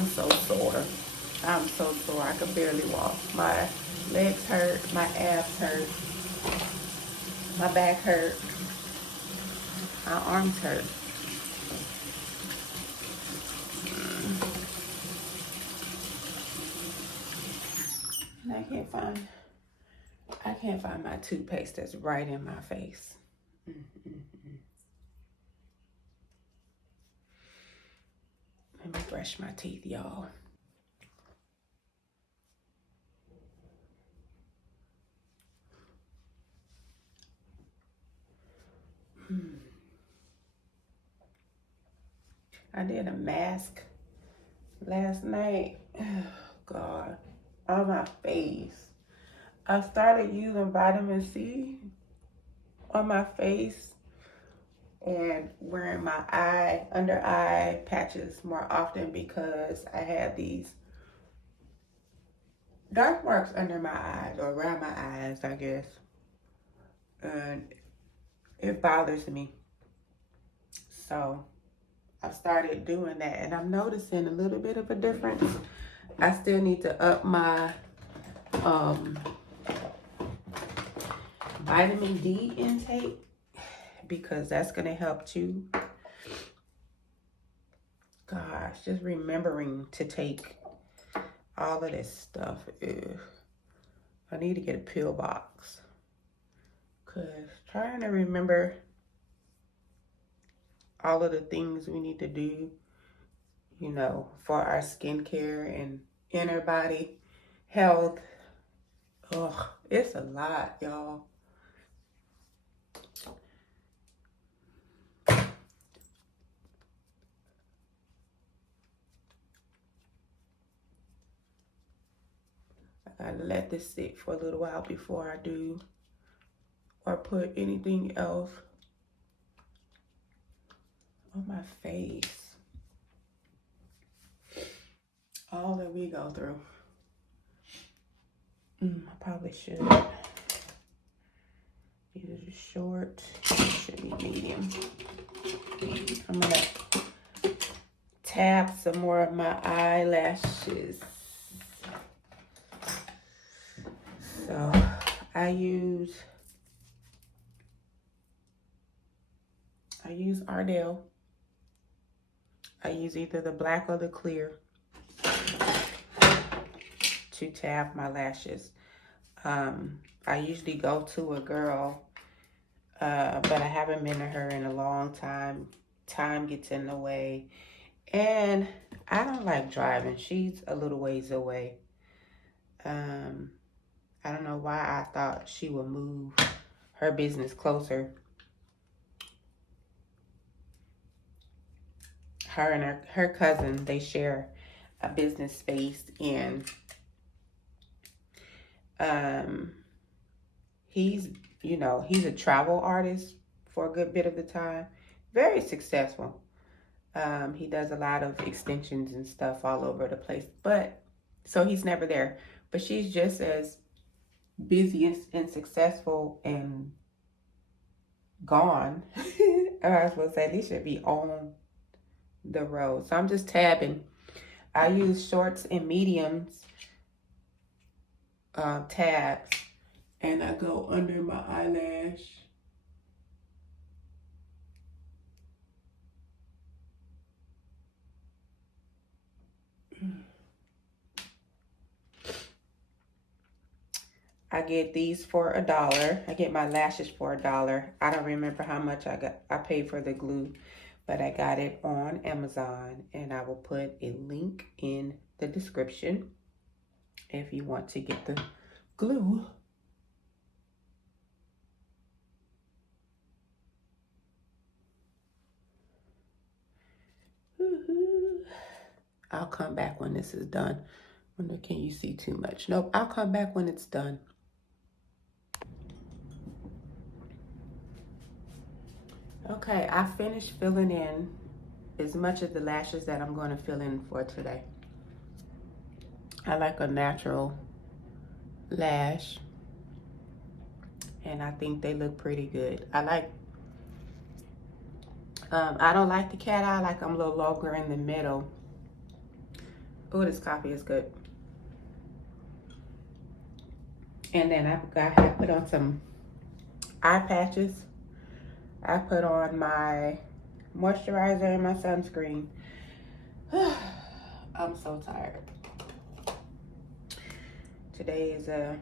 I'm so sore. I'm so sore. I can barely walk. My legs hurt. My abs hurt. My back hurt. My arms hurt. And I can't find my toothpaste that's right in my face. Let me brush my teeth, y'all. I did a mask last night. Oh, God. On my face. I started using vitamin C on my face and wearing my under eye patches more often because I had these dark marks under my eyes, or around my eyes, I guess. And it bothers me. So I started doing that, and I'm noticing a little bit of a difference. I still need to up my vitamin D intake because that's going to help too. Gosh, just remembering to take all of this stuff. Ew. I need to get a pill box because trying to remember all of the things we need to do, you know, for our skincare and inner body health. Ugh, it's a lot, y'all. I gotta let this sit for a little while before I do or put anything else on my face. All that we go through. I probably should. These are short. These should be medium. I'm gonna tap some more of my eyelashes. So I use Arielle. I use either the black or the clear to tap my lashes. I usually go to a girl, but I haven't been to her in a long time. Time gets in the way. And I don't like driving. She's a little ways away. I don't know why I thought she would move her business closer. Her and her cousin, they share a business space, and he's a travel artist for a good bit of the time. Very successful. He does a lot of extensions and stuff all over the place, but so he's never there. But she's just as busy and successful and gone. Or I was supposed to say, they should be on the road. So I'm just tabbing. I use shorts and mediums tabs, and I go under my eyelash. I get these for $1. I get my lashes for $1. I don't remember how much I paid for the glue, but I got it on Amazon, and I will put a link in the description if you want to get the glue. I'll come back when this is done. Can you see too much? Nope, I'll come back when it's done. Okay, I finished filling in as much of the lashes that I'm going to fill in for today. I like a natural lash, and I think they look pretty good. I don't like the cat eye, like I'm a little longer in the middle. Oh, this coffee is good. And then I put on some eye patches. I put on my moisturizer and my sunscreen. I'm so tired. Today is a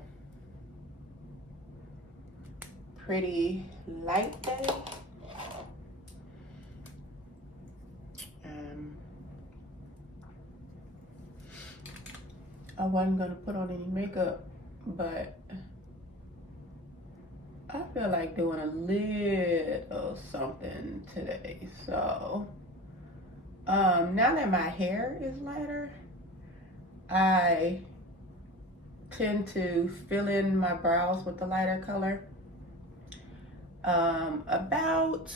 pretty light day. I wasn't gonna put on any makeup, but I feel like doing a little something today. So now that my hair is lighter, I tend to fill in my brows with the lighter color. About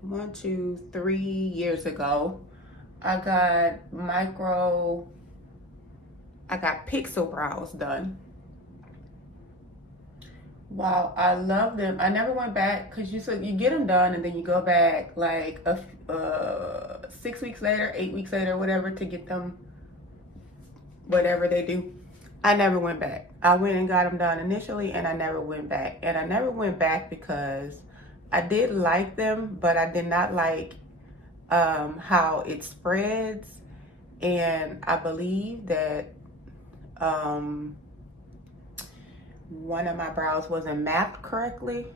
1, 2, 3 years ago, I got pixel brows done. Wow, I love them. I never went back because you get them done and then you go back like 6 weeks later, 8 weeks later, whatever, to get them, whatever they do. I never went back. I went and got them done initially and I never went back. And I never went back because I did like them, but I did not like how it spreads. And I believe that one of my brows wasn't mapped correctly.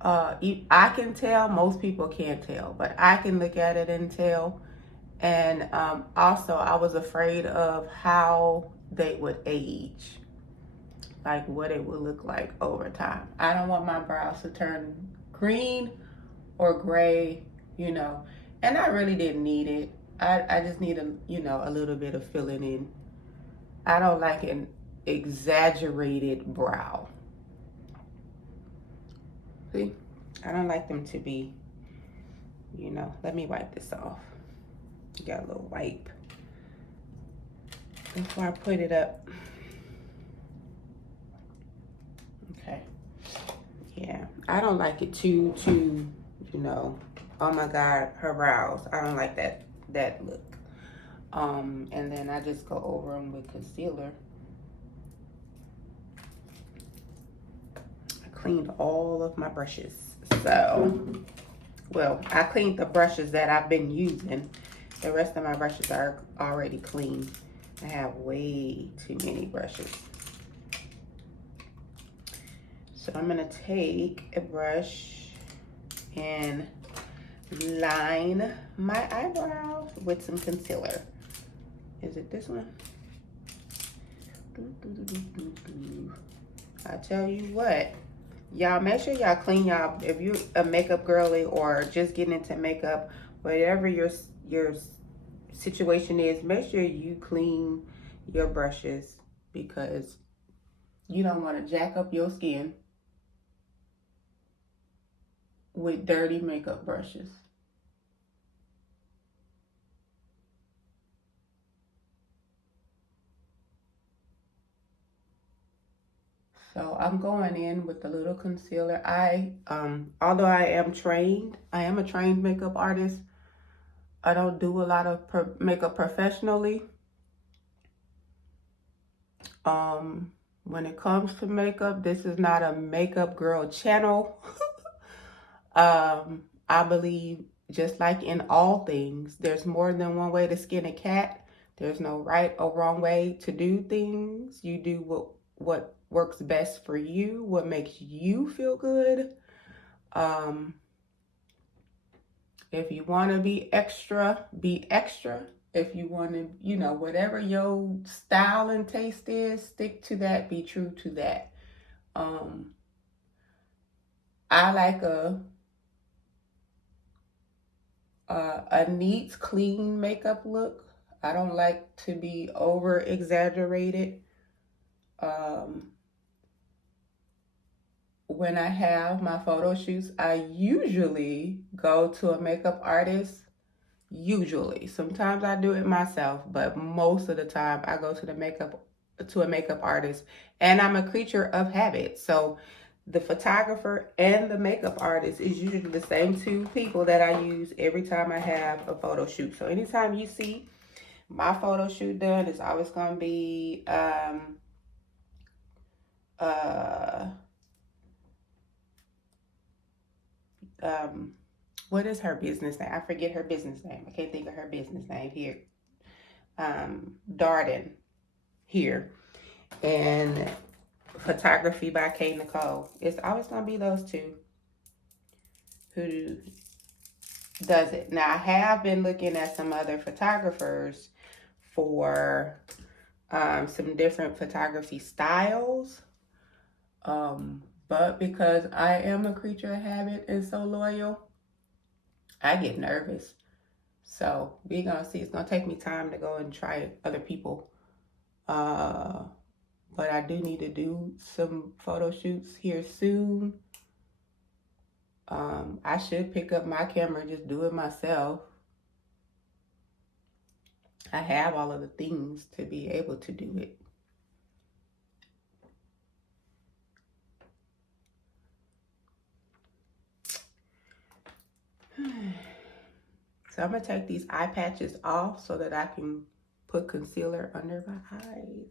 I can tell, most people can't tell, but I can look at it and tell. And also I was afraid of how they would age, like what it would look like over time. I don't want my brows to turn green or gray, you know, and I really didn't need it. I just need a little bit of filling in. I don't like an exaggerated brow. See, I don't like them to be, let me wipe this off. Got a little wipe before I put it up. Okay. Yeah, I don't like it too, oh my God, her brows. I don't like that look. And then I just go over them with concealer. I cleaned all of my brushes. So, well, I cleaned the brushes that I've been using. The rest of my brushes are already clean. I have way too many brushes. So I'm gonna take a brush and line my eyebrows with some concealer. Is it this one? I tell you what, y'all make sure y'all clean y'all, if you're a makeup girly or just getting into makeup, whatever your situation is, make sure you clean your brushes because you don't want to jack up your skin with dirty makeup brushes. So I'm going in with a little concealer. Although I am a trained makeup artist. I don't do a lot of makeup professionally. When it comes to makeup, this is not a makeup girl channel. I believe, just like in all things, there's more than one way to skin a cat. There's no right or wrong way to do things. You do what works best for you, what makes you feel good. If you want to be extra, be extra. If you want to, whatever your style and taste is, stick to that, be true to that. I like a neat, clean makeup look. I don't like to be over exaggerated. When I have my photo shoots, I usually go to a makeup artist. Usually. Sometimes I do it myself, but most of the time I go to a makeup artist, and I'm a creature of habit. So the photographer and the makeup artist is usually the same two people that I use every time I have a photo shoot. So anytime you see my photo shoot done, it's always going to be what is her business name? I forget her business name. I can't think of her business name here. Darden here. And photography by K. Nicole. It's always going to be those two who does it. Now, I have been looking at some other photographers for some different photography styles. But because I am a creature of habit and so loyal, I get nervous. So we're going to see. It's going to take me time to go and try other people. But I do need to do some photo shoots here soon. I should pick up my camera and just do it myself. I have all of the things to be able to do it. So I'm going to take these eye patches off so that I can put concealer under my eyes.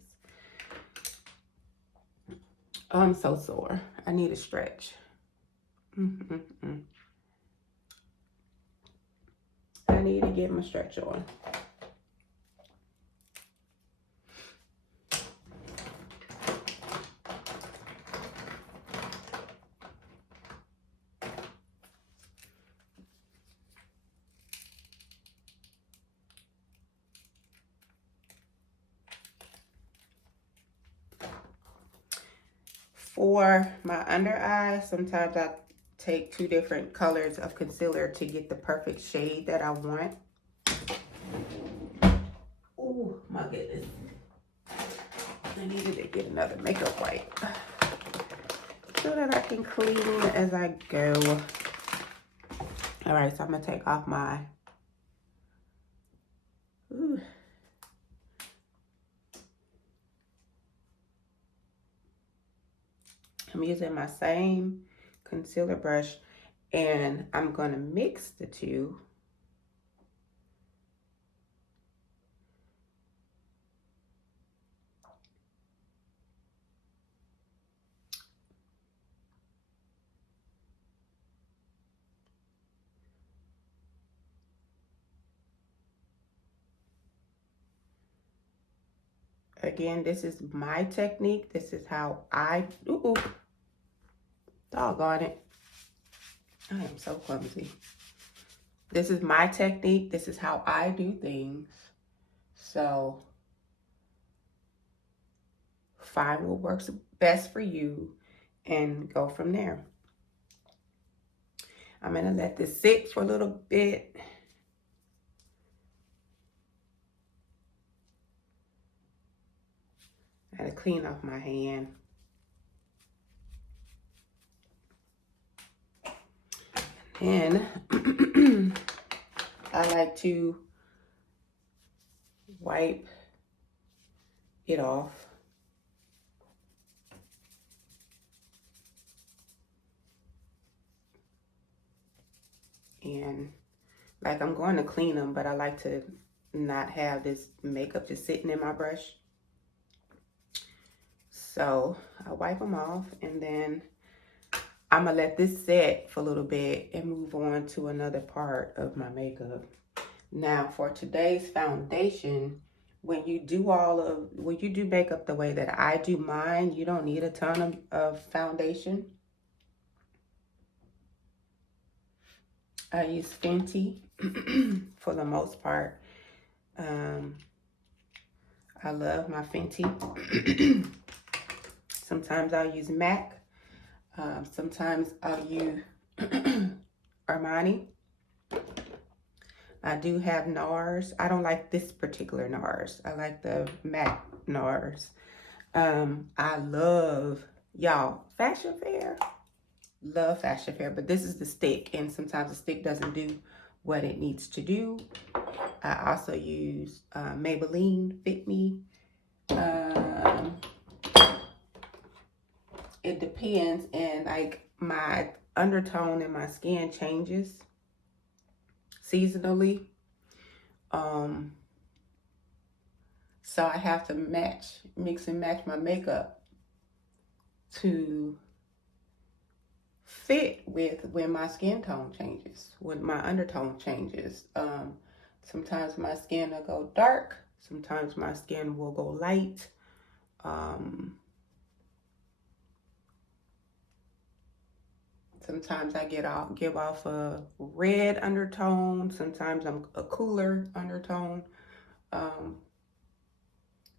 Oh, I'm so sore. I need a stretch. I need to get my stretch on. For my under eye, sometimes I take two different colors of concealer to get the perfect shade that I want. Oh my goodness. I needed to get another makeup wipe so that I can clean as I go. All right, so I'm gonna take off my I'm using my same concealer brush, and I'm going to mix the two. Again, this is my technique. This is how I, doggone it. I am so clumsy. This is my technique. This is how I do things. So find what works best for you and go from there. I'm going to let this sit for a little bit. I gotta clean off my hand. And I like to wipe it off. And like I'm going to clean them, but I like to not have this makeup just sitting in my brush. So I wipe them off, and then I'm gonna let this set for a little bit and move on to another part of my makeup. Now for today's foundation, when you do makeup the way that I do mine, you don't need a ton of foundation. I use Fenty for the most part. I love my Fenty. Sometimes I'll use MAC. Sometimes I'll use Armani. I do have NARS. I don't like this particular NARS. I like the MAC NARS. I love, y'all, Fashion Fair. Love Fashion Fair, but this is the stick, and sometimes the stick doesn't do what it needs to do. I also use Maybelline Fit Me. it depends, and like my undertone in my skin changes seasonally. So I have to mix and match my makeup to fit with when my skin tone changes, when my undertone changes. Sometimes my skin will go dark, sometimes my skin will go light. Sometimes I give off a red undertone, sometimes I'm a cooler undertone.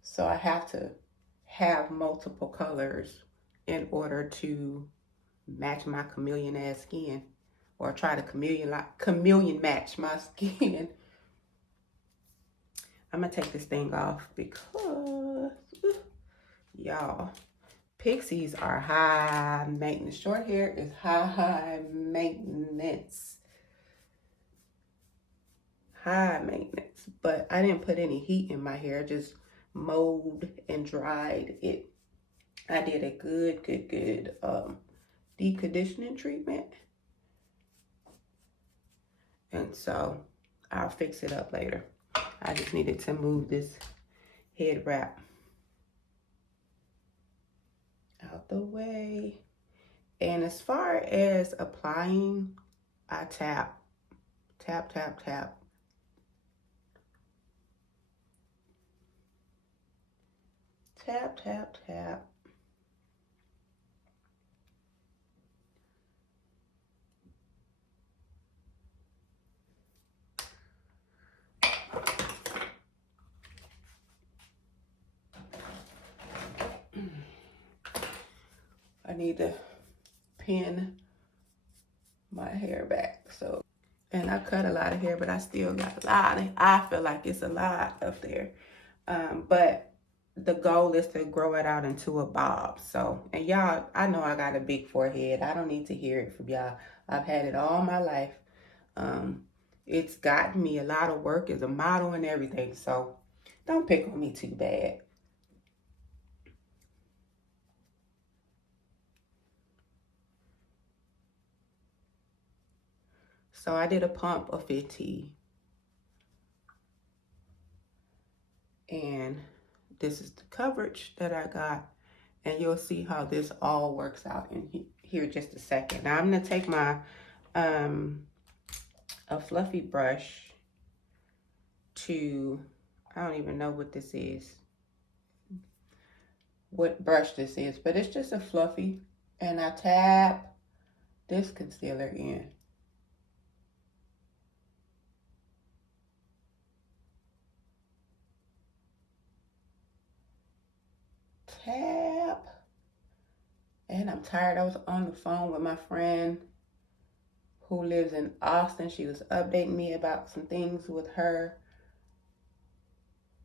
So I have to have multiple colors in order to match my chameleon ass skin, or try to chameleon match my skin. I'm gonna take this thing off because y'all, pixies are high maintenance. Short hair is high maintenance. High maintenance. But I didn't put any heat in my hair, just mowed and dried it. I did a good deep conditioning treatment. And so I'll fix it up later. I just needed to move this head wrap out the way. And as far as applying, I tap, tap, tap, tap. Tap, tap, tap. I need to pin my hair back. So, and I cut a lot of hair, but I still got a lot. I feel like it's a lot up there. But the goal is to grow it out into a bob. So, and y'all, I know I got a big forehead. I don't need to hear it from y'all. I've had it all my life. It's gotten me a lot of work as a model and everything. So don't pick on me too bad. So I did a pump of 50. And this is the coverage that I got. And you'll see how this all works out in here just a second. Now I'm gonna take my a fluffy brush to, I don't even know what this is, what brush this is, but it's just a fluffy, and I tap this concealer in. Tap. And I'm tired. I was on the phone with my friend who lives in Austin. She was updating me about some things with her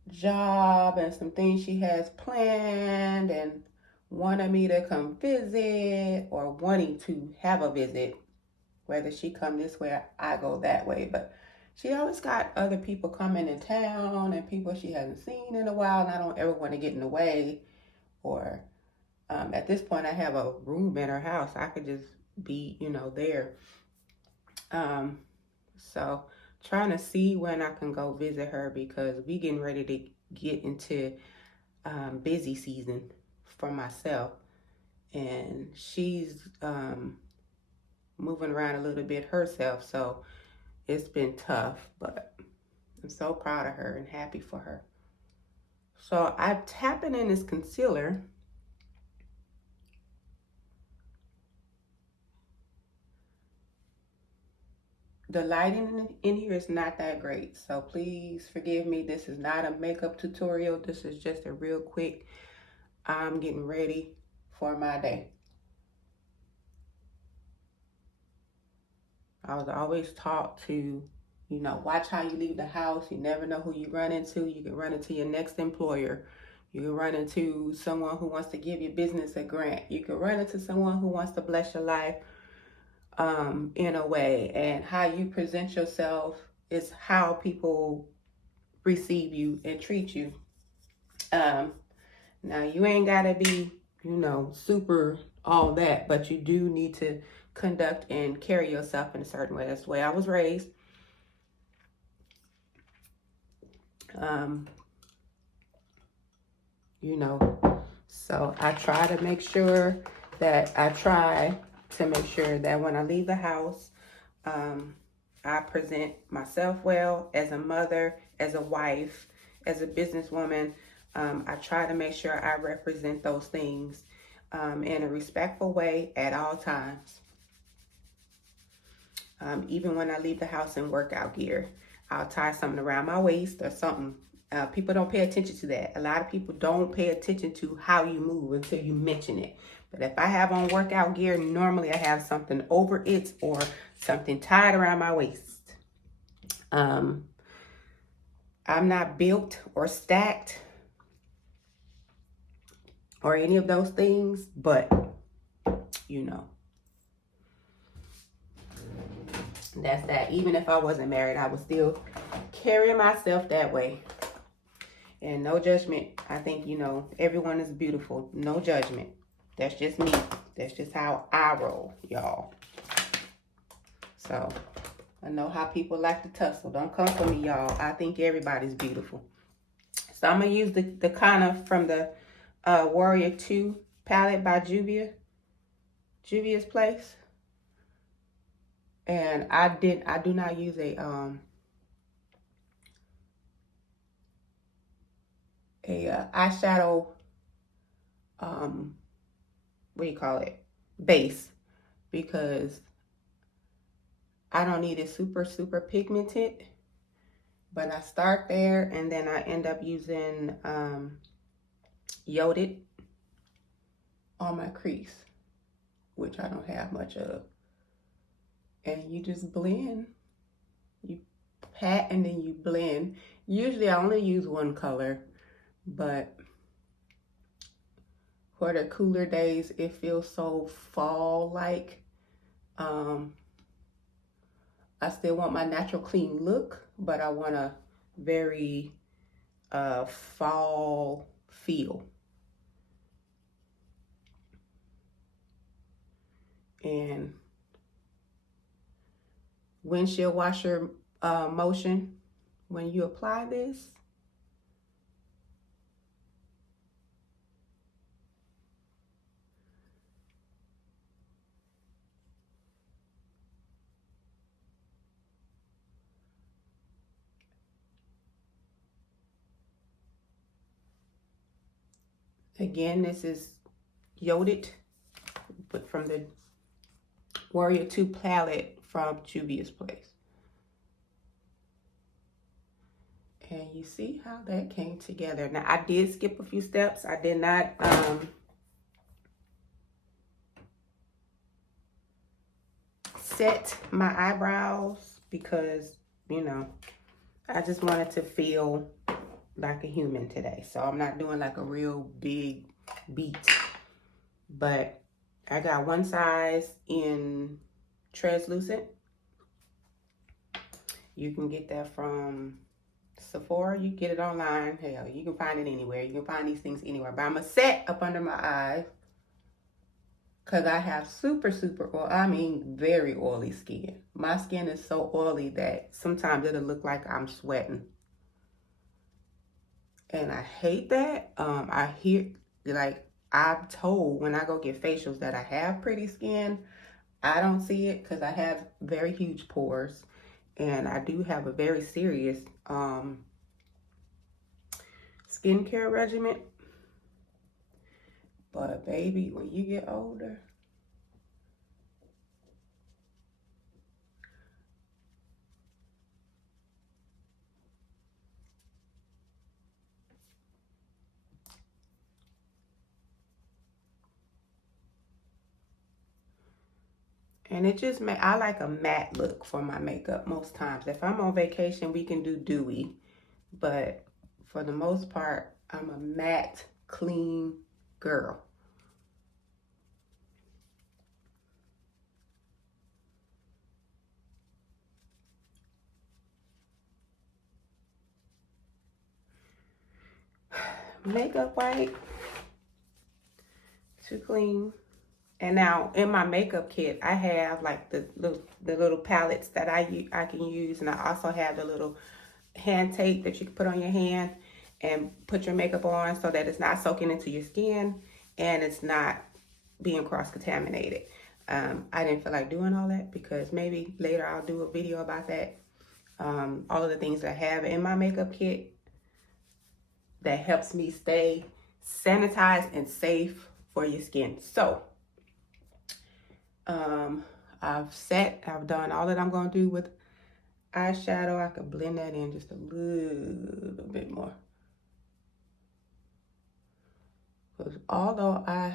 job and some things she has planned, and wanted me to come visit, or wanting to have a visit. Whether she come this way, I go that way. But she always got other people coming in town and people she hasn't seen in a while, and I don't ever want to get in the way. Or at this point, I have a room in her house. I could just be, there. So trying to see when I can go visit her, because we getting ready to get into busy season for myself. And she's moving around a little bit herself. So it's been tough, but I'm so proud of her and happy for her. So I'm tapping in this concealer. The lighting in here is not that great, so please forgive me. This is not a makeup tutorial. This is just a real quick, I'm getting ready for my day. I was always taught to, watch how you leave the house. You never know who you run into. You can run into your next employer. You can run into someone who wants to give your business a grant. You can run into someone who wants to bless your life in a way. And how you present yourself is how people receive you and treat you. Now, you ain't got to be, super all that, but you do need to conduct and carry yourself in a certain way. That's the way I was raised. You know, so I try to make sure that when I leave the house, I present myself well as a mother, as a wife, as a businesswoman. I try to make sure I represent those things in a respectful way at all times. Even when I leave the house in workout gear, I'll tie something around my waist or something. People don't pay attention to that. A lot of people don't pay attention to how you move until you mention it. But if I have on workout gear, normally I have something over it or something tied around my waist. I'm not built or stacked or any of those things, but you know, that's that. Even if I wasn't married, I would still carry myself that way. And no judgment. I think, you know, everyone is beautiful. No judgment. That's just me. That's just how I roll, y'all. So, I know how people like to tussle. Don't come for me, y'all. I think everybody's beautiful. So, I'm going to use the kind from the Warrior 2 palette by Juvia's Place. And I do not use a eyeshadow, what do you call it, base, because I don't need it super pigmented. But I start there and then I end up using Yoded on my crease, which I don't have much of. And you just blend. You pat and then you blend. Usually I only use one color, but for the cooler days, it feels so fall-like. I still want my natural clean look, but I want a very fall feel. And windshield washer motion when you apply this. Again, this is Yoded, but from the Warrior 2 palette from Juvia's Place. And you see how that came together. Now, I did skip a few steps. I did not set my eyebrows because, you know, I just wanted to feel like a human today. So I'm not doing like a real big beat. But I got one size in translucent. You can get that from Sephora. You get it online. Hell, you can find it anywhere. You can find these things anywhere. But I'm going to set up under my eyes because I have super oil. I mean, very oily skin. My skin is so oily that sometimes it'll look like I'm sweating. And I hate that. I hear, like, I'm told when I go get facials that I have pretty skin. I don't see it because I have very huge pores. And I do have a very serious skincare regimen. But baby, when you get older, and it just I like a matte look for my makeup most times. If I'm on vacation, we can do dewy. But for the most part, I'm a matte, clean girl. Makeup white, too clean. And now in my makeup kit, I have like the little palettes that I can use, and I also have the little hand tape that you can put on your hand and put your makeup on so that it's not soaking into your skin and it's not being cross-contaminated. I didn't feel like doing all that because maybe later I'll do a video about that. All of the things that I have in my makeup kit that helps me stay sanitized and safe for your skin. So I've done all that I'm going to do with eyeshadow. I could blend that in just a little bit more. Because although I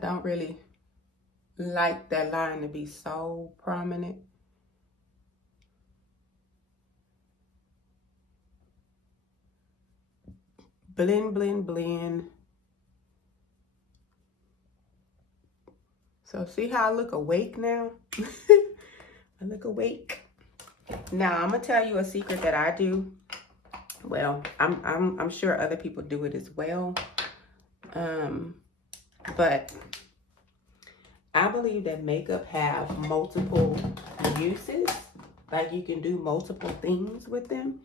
don't really like that line to be so prominent, blend, blend, blend. So see how I look awake now? I look awake. Now I'm gonna tell you a secret that I do. Well, I'm sure other people do it as well. But I believe that makeup have multiple uses. Like you can do multiple things with them.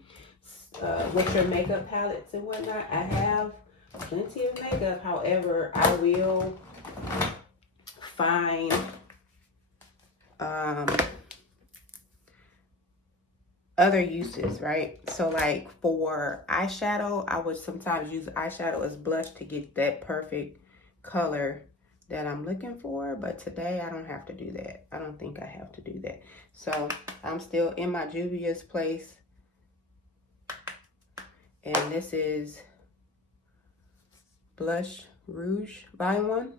With your makeup palettes and whatnot, I have plenty of makeup. However, I will find other uses, right? So like for eyeshadow, I would sometimes use eyeshadow as blush to get that perfect color that I'm looking for, but today I don't have to do that. I don't think I have to do that. So I'm still in my Juvia's Place, and this is Blush Rouge Volume 1.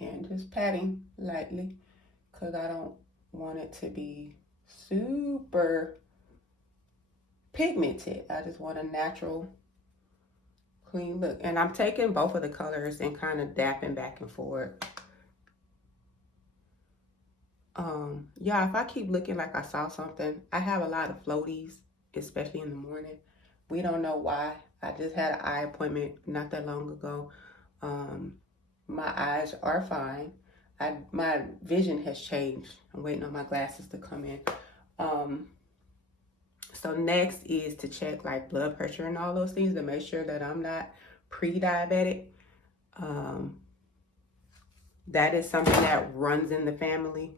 And just patting lightly because I don't want it to be super pigmented. I just want a natural, clean look. And I'm taking both of the colors and kind of dapping back and forth. Yeah, if I keep looking like I saw something, I have a lot of floaties, especially in the morning. We don't know why. I just had an eye appointment not that long ago. My eyes are fine. My vision has changed. I'm waiting on my glasses to come in. So next is to check like blood pressure and all those things to make sure that I'm not pre-diabetic. That is something that runs in the family.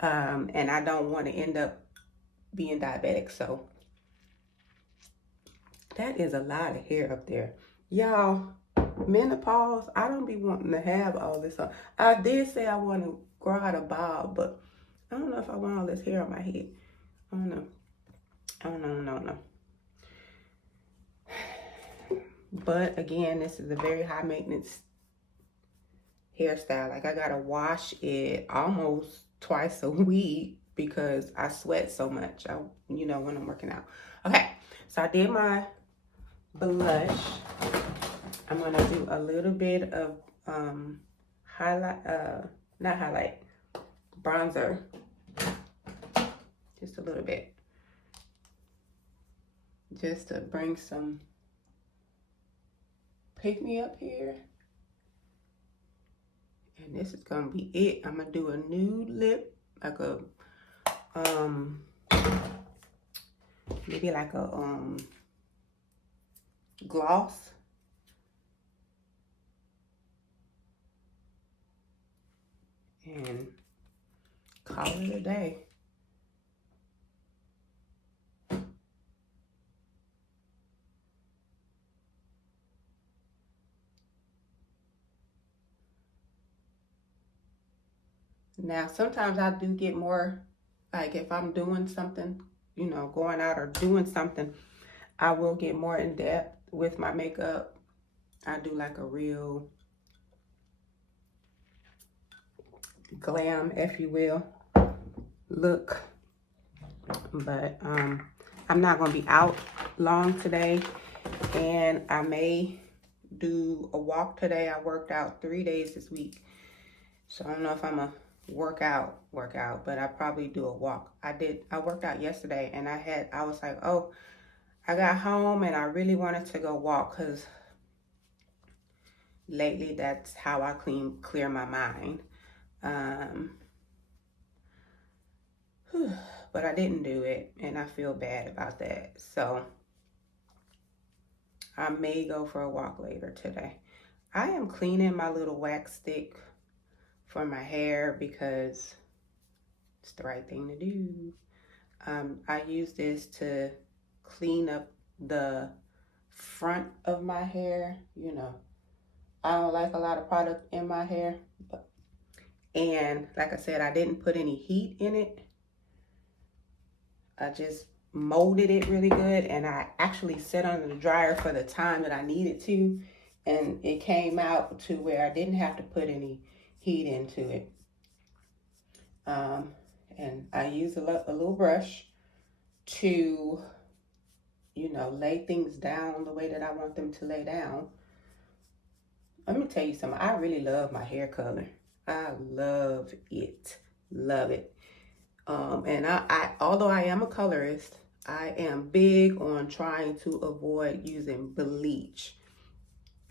And I don't want to end up being diabetic. So that is a lot of hair up there. Y'all, menopause, I don't be wanting to have all this on. I did say I want to grow out a bob, but I don't know if I want all this hair on my head. I don't know. I don't know. But again, this is a very high maintenance hairstyle. Like I gotta wash it almost twice a week because I sweat so much. You know, when I'm working out. Okay, so I did my blush. I'm gonna do a little bit of bronzer. Just a little bit. Just to bring some pick me up here. And this is gonna be it. I'm gonna do a nude lip, like a maybe like a gloss. And call it a day. Now, sometimes I do get more, like if I'm doing something, you know, going out or doing something, I will get more in depth with my makeup. I do like a real glam, if you will, look. But I'm not going to be out long today, and I may do a walk today. I worked out 3 days this week, so I don't know if I'm a work out, but I probably do a walk. I worked out yesterday, and I was like, oh, I got home and I really wanted to go walk because lately that's how I clear my mind. But I didn't do it, and I feel bad about that. So I may go for a walk later today. I am cleaning my little wax stick for my hair because it's the right thing to do. I use this to clean up the front of my hair. You know, I don't like a lot of product in my hair. And like I said, I didn't put any heat in it. I just molded it really good, and I actually set under the dryer for the time that I needed to, and it came out to where I didn't have to put any heat into it. And I use a little brush to, you know, lay things down the way that I want them to lay down. Let me tell you something. I really love my hair color. I love it. Love it. And I although I am a colorist, I am big on trying to avoid using bleach.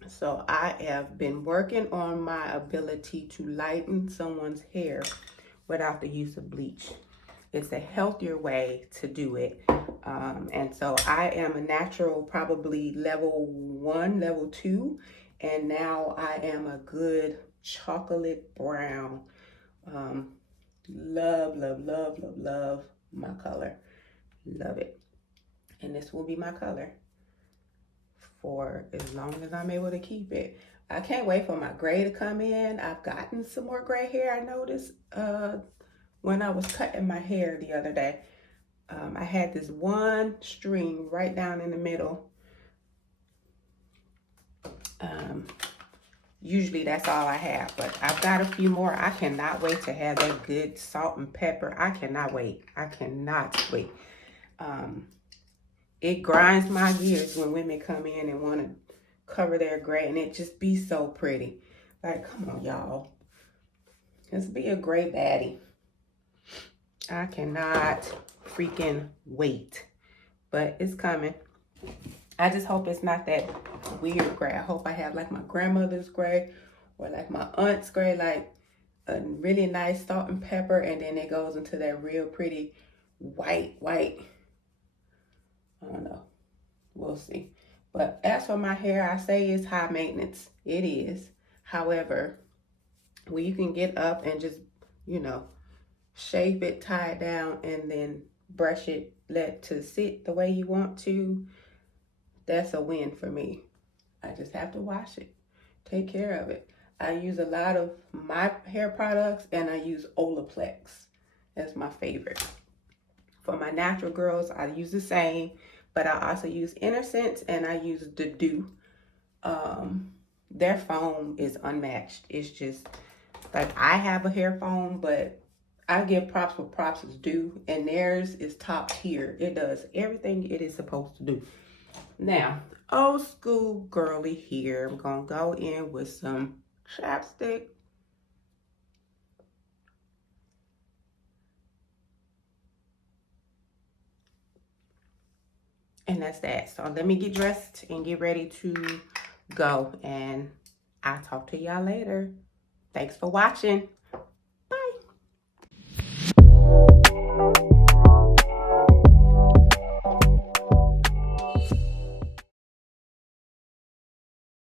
So I have been working on my ability to lighten someone's hair without the use of bleach. It's a healthier way to do it. And so I am a natural, probably level 1, level 2. And now I am a good chocolate brown. Love, love, love, love, love my color. Love it. And this will be my color for as long as I'm able to keep it. I can't wait for my gray to come in. I've gotten some more gray hair, I noticed when I was cutting my hair the other day. I had this one string right down in the middle. Usually that's all I have, but I've got a few more. I cannot wait to have that good salt and pepper. I cannot wait. I cannot wait. It grinds my gears when women come in and want to cover their gray, and it just be so pretty. Like, come on, y'all. Let's be a gray baddie. I cannot freaking wait, but it's coming. I just hope it's not that weird gray. I hope I have like my grandmother's gray or like my aunt's gray, like a really nice salt and pepper, and then it goes into that real pretty white. I don't know. We'll see. But as for my hair, I say it's high maintenance. It is. However, when you can get up and just, you know, shape it, tie it down, and then brush it, let to sit the way you want to, that's a win for me. I just have to wash it, take care of it. I use a lot of my hair products, and I use Olaplex as my favorite. For my natural girls, I use the same, but I also use Innocence, and I use the Dew. Their foam is unmatched. It's just like, I have a hair foam, but I give props where props is due, and theirs is top tier. It does everything it is supposed to do. Now, old school girly here. I'm gonna go in with some chapstick. And that's that. So let me get dressed and get ready to go, and I'll talk to y'all later. Thanks for watching.